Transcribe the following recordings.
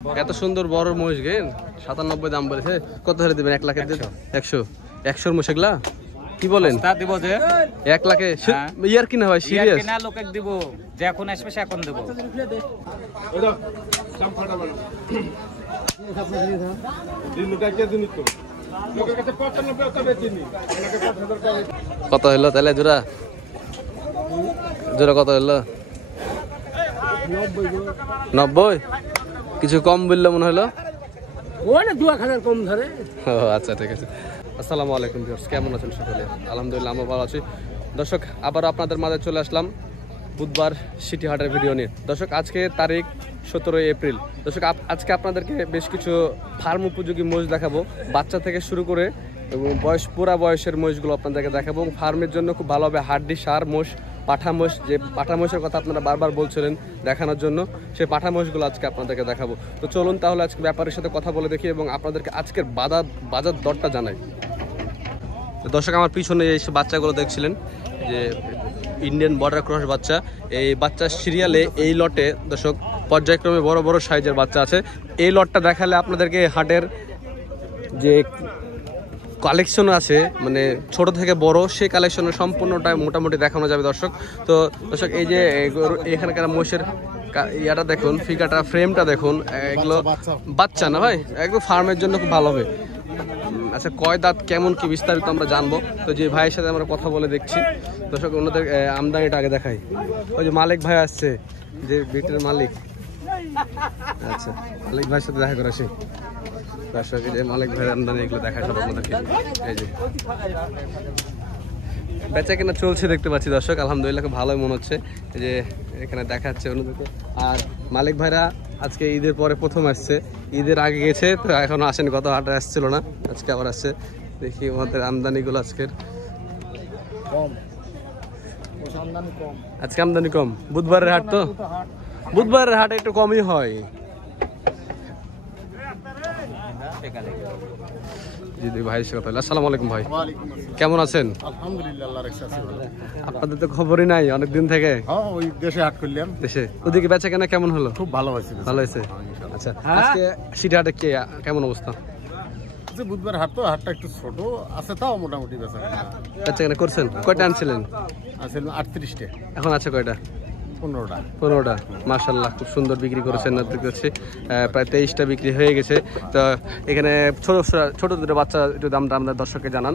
এত সুন্দর বড় মহিষ গেন 97 দাম বলেছে। কত ধরে দিবেন? 1 লাখের দিবেন? 100 100 মহিষ এগুলা কি বলেন? তা দিব যে 1 লাখে ইয়ার কিনা ভাই সিরিয়াস কিনা লোকে দিব যে এখন আসবে সে এখন দেব। কত হলো তাহলে জোড়া? জোড়া কত হলো? 90 কিছু কম বললো মনে হলো। কম ধরে। আচ্ছা ঠিক আছে। আসসালামু আলাইকুম ভিউয়ার্স, কেমন আছেন সকলে? আলহামদুলিল্লাহ আমরা ভালো আছি। দর্শক আবার আপনাদের মাঝে চলে আসলাম বুধবার সিটি হাটের ভিডিও নিয়ে। দর্শক আজকে তারিখ 17 এপ্রিল। দর্শক আজকে আপনাদেরকে বেশ কিছু ফার্ম উপযোগী মহিষ দেখাবো, বাচ্চা থেকে শুরু করে এবং পুরা বয়সের মহিষগুলো আপনাদেরকে দেখাবো। এবং ফার্মের জন্য খুব ভালো হবে হাড্ডি সার মোষ, পাঠা মোষ, যে পাঠা মোষের কথা আপনারা বারবার বলছিলেন দেখানোর জন্য, সেই পাঠা মোষগুলো আজকে আপনাদেরকে দেখাবো। তো চলুন তাহলে আজকে ব্যাপারের সাথে কথা বলে দেখি এবং আপনাদেরকে আজকের বাজার দরটা জানাই। দর্শক আমার পিছনে এই বাচ্চাগুলো দেখছিলেন যে ইন্ডিয়ান বর্ডার ক্রস বাচ্চা, এই বাচ্চার সিরিয়ালে এই লটে দর্শক পর্যায়ক্রমে বড় বড় সাইজের বাচ্চা আছে। এই লটটা দেখালে আপনাদেরকে হাটের যে কালেকশন আছে মানে ছোট থেকে বড়, সেই কালেকশনের সম্পূর্ণটা মোটামুটি দেখানো যাবে দর্শক। তো দর্শক এই যে এখানকার মোষের ইয়াটা দেখুন, ফিগারটা ফ্রেমটা দেখুন, এগুলো বাচ্চা না ভাই, একদম ফার্মের জন্য খুব ভালো হবে। আচ্ছা কয় দাঁত কেমন কি বিস্তারিত আমরা জানবো। তো যে ভাইয়ের সাথে আমরা কথা বলে দেখছি দর্শক, ওনাদের আমদানিটা আগে দেখাই। ওই যে মালিক ভাই আসছে, যে বিটের মালিক। আচ্ছা মালিক ভাইয়ের সাথে দেখা করে আসি। দর্শক এই যে মালিক ভাইয়ের আমদানি এগুলো দেখায় সব আপনাদেরকে। এই যে বেচা কেনা চলছে দেখতে পাচ্ছি দর্শক, আলহামদুলিল্লাহ খুব ভালোই মনে হচ্ছে। এই যে এখানে দেখাচ্ছে অন্যদিকে। আর মালিক ভাইরা আজকে ঈদের পরে প্রথম আসছে, ঈদের আগে গেছে তো এখনো আসেনি, গত হাটে আসছিল না, আজকে আবার আসছে। দেখি আমাদের আমদানিগুলো আজকের আজকে আমদানি কম। বুধবারের হাট তো, বুধবারের হাট একটু কমই হয়। জি ভাই আসসালামু আলাইকুম ভাই, কেমন আছেন? আপনাদের তো খবরই নাই অনেকদিন থেকে। ওই দেশে হাট করলাম। দেশে ওদিকে বেচা কেনা কেমন হলো? খুব ভালো হয়েছে। ভালো হয়েছে। আচ্ছা আজকে সিটি হাটে কেমন অবস্থা? বুধবার হাট তো, হাটটা একটু ছোট আছে, তাও মোটামুটি বেচা কেনা করছেন। কয়টা আনছিলেন? আছে 38টা। এখন আছে কয়টা? 15টা। মাশাআল্লাহ খুব সুন্দর বিক্রি করেছেন না দেখতে, প্রায় 23টা বিক্রি হয়ে গেছে। তো এখানে ছোট দুটো বাচ্চা একটু দামটা আমাদের দর্শককে জানান।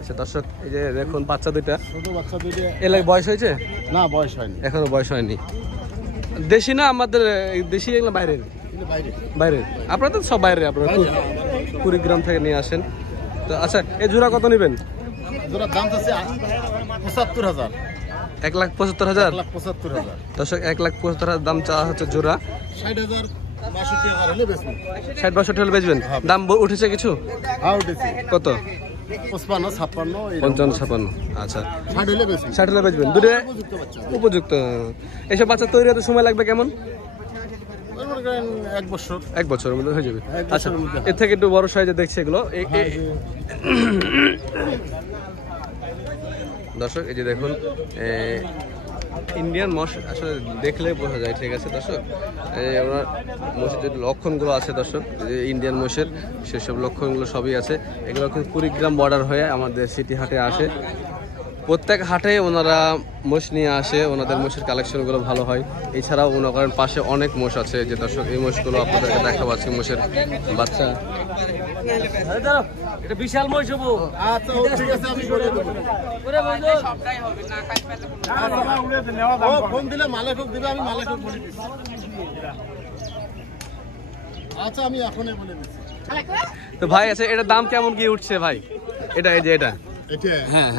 আচ্ছা দর্শক এই যে দেখুন বাচ্চা দুইটা, ছোট বাচ্চা দুইটা। এর বয়স হয়েছে? না বয়স হয়নি, এখনো বয়স হয়নি। দেশি না আমাদের দেশি, এগুলো বাইরের? বাইরের। আপনারা তো সব বাইরে, আপনারা কুড়িগ্রাম থেকে নিয়ে আসেন। তো আচ্ছা এই জোড়া কত নেবেন? জোড়ার দাম আছে 75,000। 1,75,000। 1,75,000 দর্শক 1,75,000 দাম চাওয়া হচ্ছে জোড়া। 60,000 62,000 হলে বেচবো। 60-62 হলে বেচবেন? দাম উঠেছে কিছু? হ্যাঁ উঠেছে। কত? 55 56 55-56। আচ্ছা 60 হলে বেচবো। 60 হলে বেচবেন? দুটো উপযুক্ত। এইসব বাচ্চা তৈরি হতে সময় লাগবে কেমন? 1 বছরের মধ্যে হয়ে যাবে। আচ্ছা এর থেকে একটু বড় সাইজে দেখছি এগুলো। দর্শক এই যে দেখুন ইন্ডিয়ান মোষ, আসলে দেখলে বোঝা যায়। ঠিক আছে দর্শক, ওনার মোষের যে লক্ষণগুলো আছে দর্শক, যে ইন্ডিয়ান মোষের সেসব লক্ষণগুলো সবই আছে। এগুলো কিন্তু কুড়িগ্রাম বর্ডার হয়ে আমাদের সিটি হাটে আসে। প্রত্যেক হাটে ওনারা মোষ নিয়ে আসে, ওনাদের মোষের কালেকশনগুলো ভালো হয়। এছাড়াও মনে করেন পাশে অনেক মোষ আছে যে দর্শক, এই মোষগুলো আপনাদেরকে দেখা পাচ্ছি, মোষের বাচ্চা। এটা বিশাল মহিষ হবো। আচ্ছা ঠিক আছে, আমি করে দেব। সবটাই হবে না, কাজ পেলে ফোন দিলে মালিকক দিবে, আমি মালিকক বলে দিচ্ছি। আচ্ছা আমি এখনই বলে দিচ্ছি। তো ভাই আছে এটার দাম কেমন কি উঠছে ভাই? এটা এই যে এটা। হ্যাঁ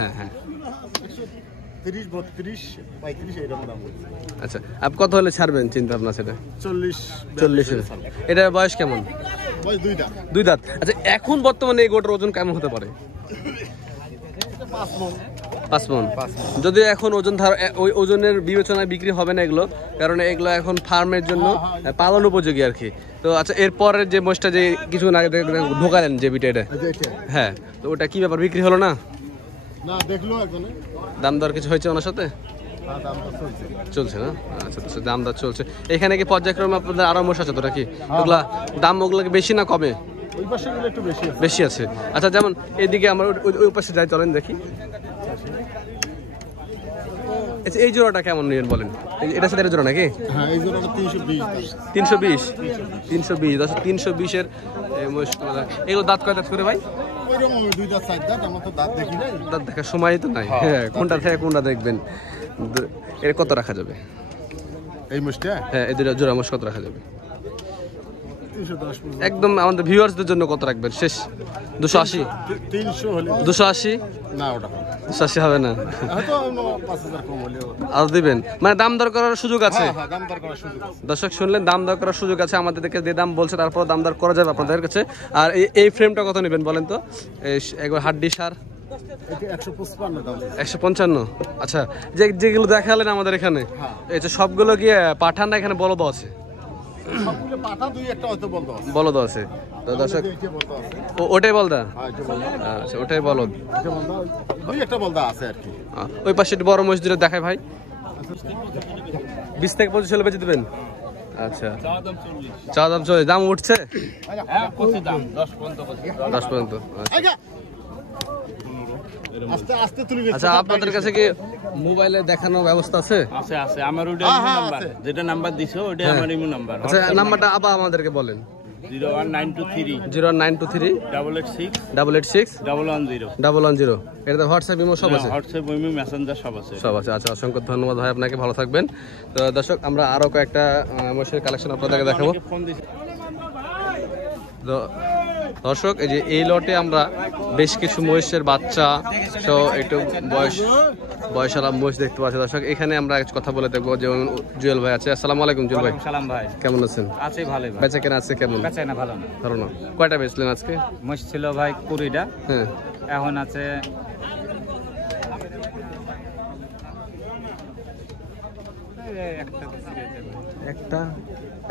30 32 35 এরকম দাম বলছে। আচ্ছা আপনি কত হলে ছাড়বেন চিন্তা ভাবনা? সেটা 40 এটার বয়স কেমন? বয়স 2 দাঁত। আচ্ছা এখন বর্তমানে এই গোটার ওজন কেমন হতে পারে? 5 মণ। যদি এখন ওজন ওই ওজনের বিবেচনায় বিক্রি হবে না এগুলো, কারণ এগুলো এখন ফার্মের জন্য পালন উপযোগী আর কি। তো আচ্ছা এরপরের যে মোষটা যে কিছুক্ষণ আগে ঢোকালেন যে বিটা, এটা হ্যাঁ, তো ওটা কি ব্যাপার, বিক্রি হলো না? না দেখলো একজনে। দাম দর কিছু হয়েছে ওনার সাথে? দাম তো চলছে। চলছে না? আচ্ছা আচ্ছা, দাম দর চলছে। এখানে কি পর্যায়ক্রমে আপনাদের আরো মোষ আছে তো নাকি? ওগুলা দাম ওগুলো কি বেশি না কমে? ওই পাশে গুলো একটু বেশি আছে। বেশি আছে। আচ্ছা, যেমন এদিকে আমরা ওই পাশে যাই, চলেন দেখি। আচ্ছা, এই জোড়াটা কেমন নেবেন বলেন? এটা সাথে জোড়া নাকি? হ্যাঁ, এই জোড়াটা 320। 320 320 এর এগুলো দাঁত কয় দাঁত করে ভাই? ওইরকম আমি 2 দাঁত 4 দাঁত, আমার তো দাঁত দেখি নাই। দাঁত দেখার সময় তো নাই। হ্যাঁ, কোনটা থেকে কোনটা দেখবেন? এর কত রাখা যাবে? এই মুষ্টা হ্যাঁ, এই দুটো জোড়া মোষ কত রাখা যাবে? 310 একদম আমাদের ভিউয়ার্সদের জন্য কত রাখবেন শেষ? 280? 300 হলে 280? না, ওটা 280 হবে না? হয়তো 5000 কম হলেও। আর দিবেন মানে দাম দর করার সুযোগ আছে? হ্যাঁ, দাম দর করার সুযোগ আছে। দর্শক শুনলেন, দাম দর করার সুযোগ আছে। আমাদেরকে যে দাম বলছে তারপর দাম দর করা যাবে আপনাদের কাছে। আর এই ফ্রেমটা কত নেবেন বলেন তো? একবার হাড্ডি সার এটা 155 দাম। 155? আচ্ছা, যেগুলো দেখালেন আমাদের এখানে, এই যে সবগুলো কি পাঠান না এখানে বলদ আছে? সবগুলো পাঠা, দুই একটা হয়তো বলতো আছে। বলদ আছে। তো দর্শক, এইটা বলতো আছে। ওটাই বলদা? হ্যাঁ, এটা বলতো। আচ্ছা, ওটাই বলদ। এটা বলতো, দুই একটা বলতো আছে আর কি। ওই পাশে একটু বড় মসজিদে দেখায় ভাই। 20 থেকে 25 হলে বেঁচে দেবেন? আচ্ছা, চা দাম চলে, দাম উঠছে? হ্যাঁ, কত দাম? 10 পর্যন্ত। আচ্ছা। আস্তে আস্তে তুলি। আচ্ছা, আপনাদের কাছে কি মোবাইলে দেখানোর ব্যবস্থা আছে? আছে আছে, আমার ওটা নাম্বার, যেটা নাম্বার দিছো ওটা আমার ইমো নাম্বার। আচ্ছা, নাম্বারটা আবার আমাদেরকে বলেন। 01923 09823 886 886 110। 110। এটাতে হোয়াটসঅ্যাপ ইমো সব আছে? হোয়াটসঅ্যাপ, ইমো, মেসেঞ্জার সব আছে। সব আছে। আচ্ছা, অসংখ্য ধন্যবাদ ভাই আপনাকে, ভালো থাকবেন। তো দর্শক, আমরা আরো কয়েকটা মোষের কালেকশন আপনাদেরকে দেখাবো। ফোন দিছি। তো দর্শক, এই যে এই লটে আমরা বেশ কিছু মহিষের বাচ্চা সহ একটু বয়সালা মহিষ দেখতে পাচ্ছি। দর্শক, এখানে আমরা কথা বলে দেখবো। যেমন জুয়েল ভাই আছে। আসসালামু আলাইকুম জুয়েল ভাই, সালাম ভাই, কেমন আছেন? আছে ভালো ভাই। বেচা কেনা আছে কেমন? বেচা না ভালো না। ধরো না, কয়টা বেচলেন আজকে? মোষ ছিল ভাই 20টা, হ্যাঁ, এখন আছে একটা।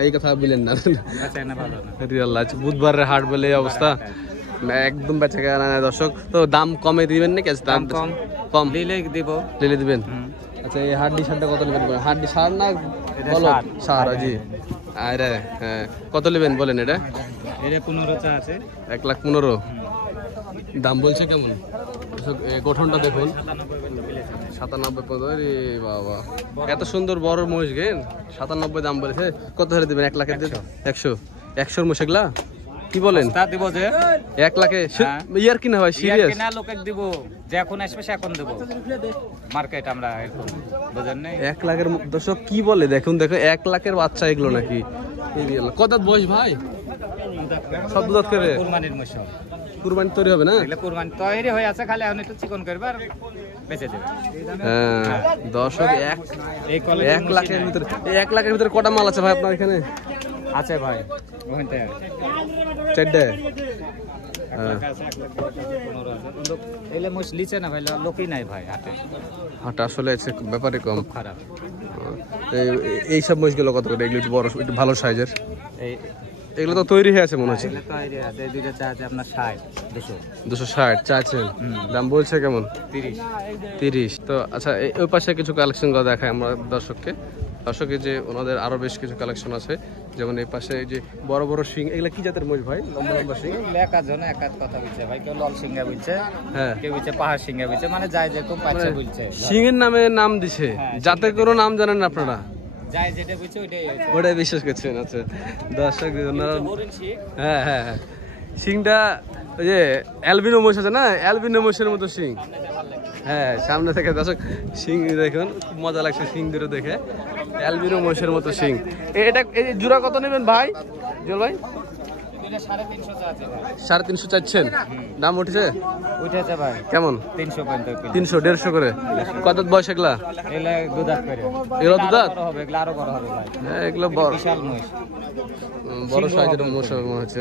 এই কথা বলেন না, বেচা না ভালো না। Real life. বুধবারের হাট বলে এই অবস্থা, একদম বেচা কেনা নাই। দর্শক, তো দাম কমে দিবেন নাকি? দাম কম কম দিলে দিব। দিলে দিবেন? আচ্ছা, এই হাড্ডি সারটা কত নেবেন? হাড্ডি সার না বলো? সার, জি। আরে হ্যাঁ, কত নেবেন বলেন? এটা 15 চা আছে। 1,15,000 দাম বলছে। কেমন গঠনটা দেখুন? 97 পর্যন্ত। রে বাবা, এত সুন্দর বড় মহিষ গেন, 97 দাম বলেছে। কত ধরে দিবেন? 1 লাখের দিবেন? 100 মহিষ এগুলা কি বলেন? তা দিব যে 1 লাখে? ইয়ার কিনা হয় সিরিয়াস? কিনা লোকে দিব, যে এখন আসবে সে এখন দেব। মার্কেট আমরা এখন বুঝেন নাই। 1 লাখের দর্শক কি বলে দেখুন, দেখো 1 লাখের বাচ্চা এগুলো নাকি? কত বয়স ভাই? সব দুধ করে কুরবানির মৌসুম, কুরবানি তৈরি হবে না? এগুলো কুরবানি তৈরি হয়ে আছে, খালি এখন একটু চিকন করবে আর বেচে দেবে। হ্যাঁ দর্শক, এই কলেজ 1 লাখের ভিতরে, 1 লাখের ভিতরে কটা মাল আছে ভাই আপনার এখানে? আছে ভাই, ওখানতে 4টে। এলে মোষ লিচে না ভাই, লোকই নাই ভাই হাটে। হাটে আসলে ব্যাপারে কম খারাপ। এই সব মহিষগুলো কত করে? এগুলো একটু বড়, একটু ভালো সাইজের। এই এগুলো তো তৈরি হয়ে আছে মনে হচ্ছে। এগুলো তৈরি আছে, এই দুইটা চা আছে আপনার 60 200 260 চাচ্ছেন, দাম বলছে কেমন? 30। তো আচ্ছা, ওই পাশে কিছু কালেকশন গুলো দেখায় আমরা দর্শককে। দর্শকের যে ওনাদের আরো বেশ কিছু কালেকশন আছে, যেমন এই পাশে এই যে বড় বড় শিং। এগুলা কি জাতের মহিষ ভাই? লম্বা লম্বা শিং। একাধ কথা বলছে ভাই, কেউ লাল সিংহা বলছে, হ্যাঁ, কেউ বলছে পাহাড় সিংহা বলছে, মানে যাই যেরকম পাচ্ছে বলছে। শিংয়ের নামে নাম দিছে, জাতের কোনো নাম জানেন না আপনারা? যাই যেটা বলছে ওটাই বিশ্বাস করছেন? আচ্ছা দর্শক, হ্যাঁ হ্যাঁ হ্যাঁ, শিংটা ওই যে অ্যালবিনো মহিষ আছে না, অ্যালবিনো মহিষের মতো শিং। হ্যাঁ, সামনে থেকে দর্শক শিং দেখুন, খুব মজা লাগছে শিং দুটো দেখে। অ্যালবিনো মহিষের মতো শিং। এটা এই জোড়া কত নেবেন ভাই জল ভাই? 350 চাচ্ছেন, দাম উঠেছে? উঠেছে ভাই। কেমন? 300 পর্যন্ত। 300 150 করে? কত বয়স এগুলা? এগুলা দুধাত করে। এগুলো দুধাত হবে, এগুলা আরো বড় হবে ভাই। হ্যাঁ, এগুলো বড়, বিশাল মহিষ, বড় সাইজের মহিষ মনে হচ্ছে।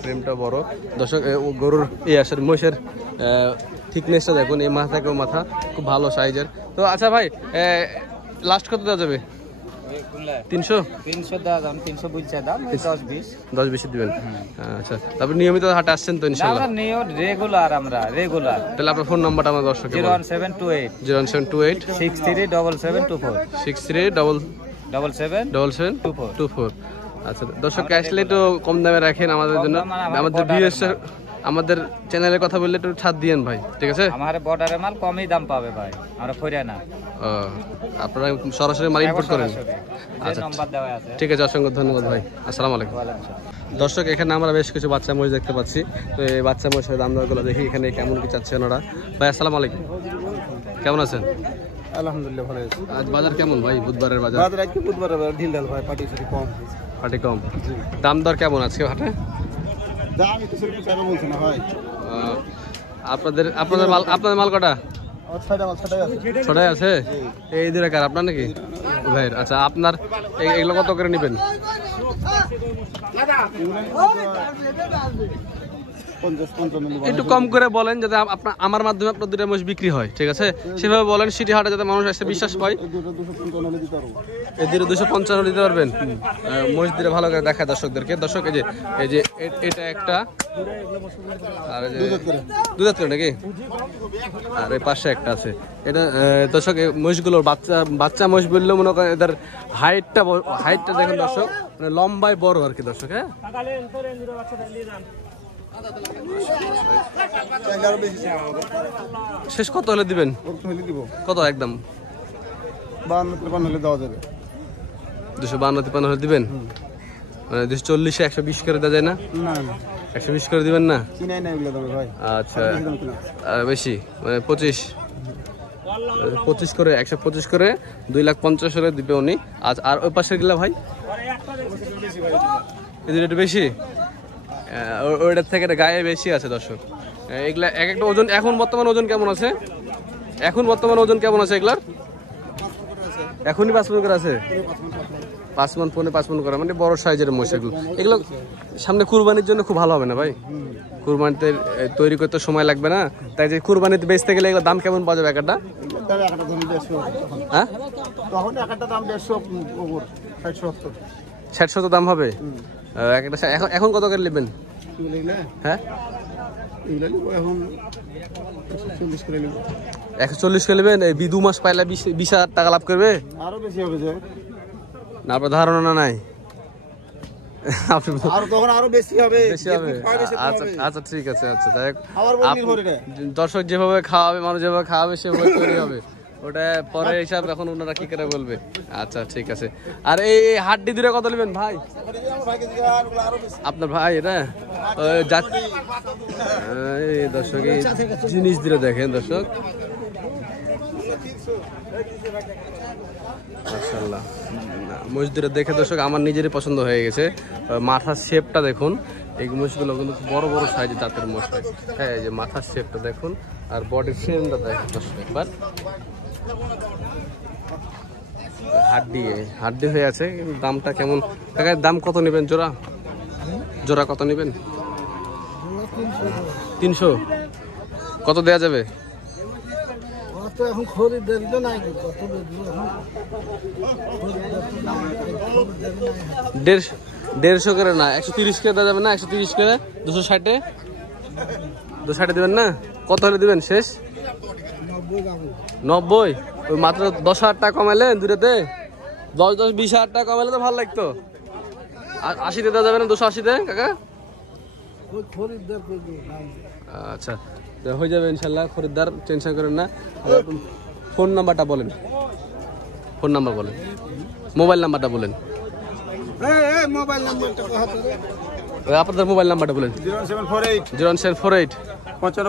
ফ্রেমটা বড়। দর্শক, গরুর এই আসের মহিষের থিকনেসটা দেখুন, এই মাথা থেকেও মাথা খুব ভালো সাইজের। তো আচ্ছা ভাই, লাস্ট কত দেওয়া যাবে? 300 300 দেওয়া দাম, 300 বুঝছে দাম, 10-20 10-20 দিবেন। আচ্ছা, তারপর নিয়মিত হাটে আসছেন তো ইনশাআল্লাহ? আমরা নিও রেগুলার, আমরা রেগুলার। তাহলে আপনার ফোন নাম্বারটা আমার দর্শককে বলুন। 01728 01728 637724 63777724। আচ্ছা, দর্শক আসলে একটু কম দামে রাখেন আমাদের জন্য, আমাদের ভিউয়ার্স, আমাদের চ্যানেলের কথা বললে একটু ছাড় দিয়েন ভাই, ঠিক আছে? আমার বর্ডারের মাল কমই দাম পাবে ভাই, আমরা ফইরা না। আপনারা সরাসরি মাল ইম্পোর্ট করেন? আচ্ছা, নাম্বার দেওয়া আছে। ঠিক আছে, অসংখ্য ধন্যবাদ ভাই। আসসালামু আলাইকুম। দর্শক, এখানে আমরা বেশ কিছু বাচ্চা মহিষ দেখতে পাচ্ছি, তো এই বাচ্চা মহিষের দাম দরগুলো দেখি এখানে কেমন কি চাচ্ছেন ওরা। ভাই আসসালামু আলাইকুম, কেমন আছেন? আলহামদুলিল্লাহ ভালো আছে। আজ বাজার কেমন ভাই? বুধবারের বাজার? বাজার আজকে বুধবারের বাজার ঢিল ঢাল ভাই, পাটি সাটি কম। পাটি কম। দাম দর কেমন আজকে হাটে? দাম একটু সেরকম কেন বলছে না ভাই? আপনাদের মাল কটা? আমার ছয়টা মাল ছটাই আছে। ছটাই আছে? এই দুই কার আপনার নাকি ভাই? আচ্ছা, আপনার এগুলো কত করে নেবেন? 50-55 একটু কম করে বলেন, যাতে আমার মাধ্যমে আপনার দুটো মহিষ বিক্রি হয়, ঠিক আছে? সেভাবে বলেন, সিটি হাটে যাতে মানুষ এসে বিশ্বাস পায়। এই দুটো 255 দিতে পারবেন? মহিষ দুটো ভালো করে দেখায় দর্শকদেরকে। দর্শক, এই যে এটা একটা, আর দুধ করে নাকি, আর এই পাশে একটা আছে। এটা দর্শক, মহিষগুলোর বাচ্চা মহিষ বললেও মনে করেন এদের হাইটটা দেখেন দর্শক, মানে লম্বায় বড় আর কি দর্শক। হ্যাঁ, শেষ কত হলে দিবেন? কত একদম? 52-53 হলে দেওয়া যাবে। 252-53 হলে দিবেন? মানে 240-এ 120 করে দেওয়া যায় না? না 120 করে দিবেন না? কিনাই না এগুলো দামে ভাই। আচ্ছা, আর বেশি মানে 25 করে, 125 করে 250,000 হলে দিবে উনি। আর ওই পাশের গেলা ভাই এদের একটু বেশি, ওইটার থেকে গায়ে বেশি আছে দর্শক। এগুলা এক একটা ওজন এখন বর্তমান ওজন কেমন আছে? এগুলার এখনই 5 মণ করে আছে? 5 মণ, 5 মণ করে, মানে বড় সাইজের মহিষ এগুলো সামনে কুরবানির জন্য খুব ভালো হবে না ভাই? কুরবানিতে তৈরি করতে সময় লাগবে না? তাই যে কুরবানিতে বেচতে গেলে এগুলো দাম কেমন পাওয়া যাবে একটা? হ্যাঁ, তখন একটা দাম 150 উপর, 60-70 দাম হবে একটা। এখন কত করে নেবেন? হ্যাঁ, এখন 140 করে নিব। 140 করে নেবেন? এই 2 মাস পাইলে 20,000 টাকা লাভ করবে? আরো বেশি হবে যে না, আপনার ধারণা নাই? আর তখন আরো বেশি হবে। আচ্ছা আচ্ছা, ঠিক আছে। আচ্ছা, তাই আবার দর্শক যেভাবে খাওয়াবে, মানুষ যেভাবে খাওয়াবে সেভাবে তৈরি হবে, ওটা পরে হিসাব এখন ওনারা কি করে বলবে। আচ্ছা, ঠিক আছে। আর এই হাড্ডি দূরে কত নেবেন ভাই? আপনার ভাই এটা দর্শক, এই জিনিস দিলে দেখেন দর্শক, মাশাআল্লাহ। মহিষগুলো দেখে দর্শক আমার নিজেরই পছন্দ হয়ে গেছে। মাথার শেপটা দেখুন, এই মহিষগুলো কিন্তু বড় বড় সাইজের জাতের মহিষ। হ্যাঁ, এই যে মাথার শেপটা দেখুন, আর বডির ফ্রেমটা দেখুন দর্শক একবার। হাড্ডি হয়ে আছে। দামটা কেমন? দাম কত নেবেন? জোড়া কত নেবেন? 300? কত দেয়া যাবে? এখন খরিদ্দার তো নাই, 150 করে না, 130 করে দেওয়া যাবে না? 130 করে, 260-এ 260 দেবেন না? কত হলে দিবেন শেষ? 90? ওই মাত্র 10,000 টাকা কমাইলেন দুটাতে। 10-20,000 টাকা কমাইলে তো ভালো লাগতো। 80-তে দেওয়া যাবে না? 280-তে কাকা? আচ্ছা, হয়ে যাবে ইনশাল্লাহ, খরিদ্দার, টেনশন করেন না। ফোন নাম্বারটা বলেন, মোবাইল নাম্বারটা বলেন। আপনাদের মোবাইল নাম্বারটা বলেন। 0748 95 34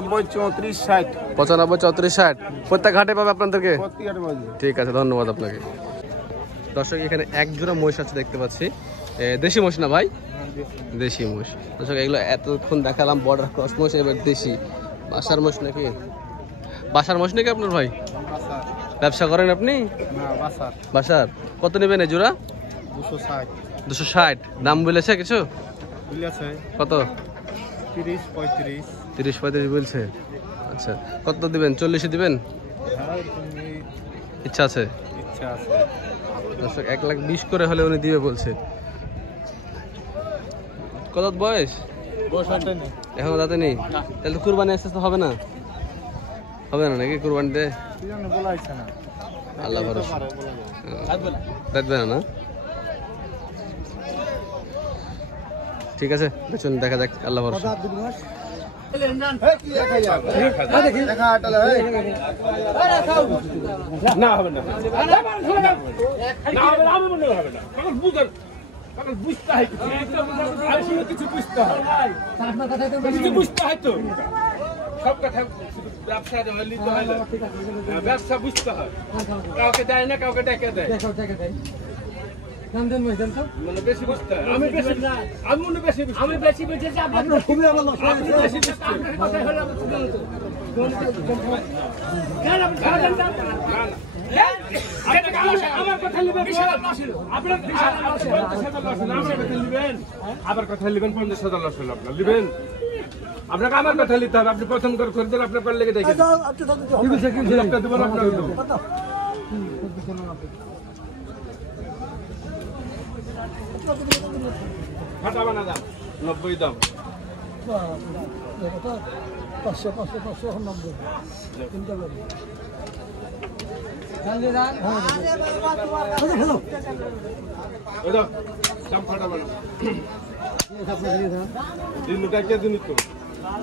60। প্রত্যেক ঘাটে পাবে আপনাদেরকে? ঠিক আছে, ধন্যবাদ আপনাকে। দর্শক, এখানে এক জোড়া মহিষ আছে দেখতে পাচ্ছি। দেশি মহিষ না ভাই? দেশি মহিষ। দর্শক, এগুলো এতক্ষণ দেখালাম বর্ডার ক্রস মহিষ, এবার দেশি। বাসার মহিষ নাকি? আপনার ভাই ব্যবসা করেন আপনি? বাসার। কত নেবেন এই জোড়া? 260। দাম বলেছে কিছু? কত? 30-35 বলছে। আচ্ছা, কত দিবেন? 40-এ দিবেন? ইচ্ছা আছে? দর্শক 1,20,000 করে হলে উনি দিবে বলছে। কত বয়স? এখনো দাঁতে নেই, তাহলে কুরবানি আসতে আসতে হবে না? হবে না নাকি কুরবানিতে? আল্লাহ ভরসা, দেখবে না? ঠিক আছে, বেচুন, দেখা যাক, আল্লাহ ভরসা। সব কথা ব্যবসা নিতে হয়, ব্যবসা বুঝতে হয়। কাউকে দেয় না, কাউকে ডেকে দেয়, মানে বেশি বুঝতে হয়। আমি বেশি বুঝেছি, আপনার খুবই আমার বেশি বুঝতে আমার কথা নেবেন, আবার কথা নেবেন 50,000 লস হলো আপনার নেবেন। আপনাকে আমার কথা নিতে হবে, আপনি প্রথম করে করে দেন, আপনার কল লেগে দেখেন দেবেন, আপনাকে দেবো। ফাটাবা না দাম 90 দাম, 500 দাম ফাটাবা না। দিনটা কে দিন তো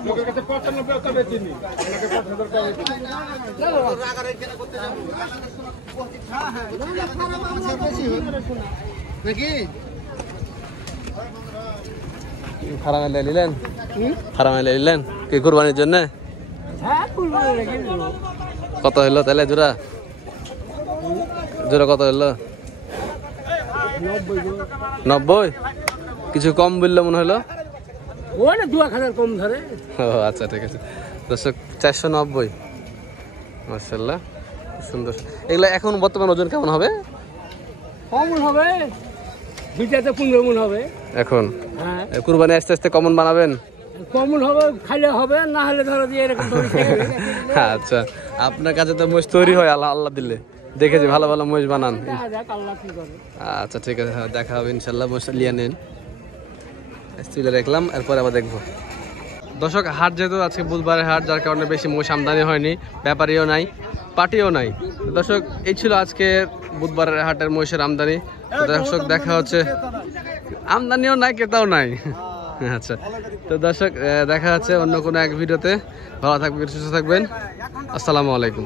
লোকের কাছে 95 টাকা বেচিনি, আপনাকে 5,000 টাকা নাকি ফার্মে নিলেন? ফার্মে নিলেন কি কুরবানির জন্য? কত হইলো তাহলে জোড়া? জোড়া কত হইলো? 90। কিছু কম বললো মনে হলো? ওই না 2,000 কম ধরে। ও আচ্ছা, ঠিক আছে। দর্শক 490, মাশাআল্লাহ, সুন্দর। এগুলা এখন বর্তমান ওজন কেমন হবে? কম হবে, দুইটাতে 15 মণ হবে এখন। হ্যাঁ, কুরবানি আস্তে আস্তে কমন বানাবেন? কমন হবে, খাইলে হবে, না হলে ধরো দিয়ে এরকম আচ্ছা, আপনার কাছে তো মোষ তৈরি হয়, আল্লাহ আল্লাহ দিলে দেখেছি ভালো ভালো মোষ বানান। আল্লাহ কি করে। আচ্ছা ঠিক আছে, হ্যাঁ, দেখা হবে ইনশাল্লাহ। মোষ লিয়ে নেন, তুলে রাখলাম, এরপর আবার দেখবো। দর্শক, হাট যেহেতু আজকে বুধবারের হাট, যার কারণে বেশি মোষ আমদানি হয়নি, ব্যাপারীও নাই, পাটিও নাই। দর্শক, এই ছিল আজকে বুধবারের হাটের মহিষের আমদানি। তো দর্শক, দেখা হচ্ছে, আমদানিও নাই, ক্রেতাও নাই। আচ্ছা, তো দর্শক, দেখা হচ্ছে অন্য কোনো এক ভিডিওতে। ভালো থাকবেন, সুস্থ থাকবেন, আসসালামু আলাইকুম।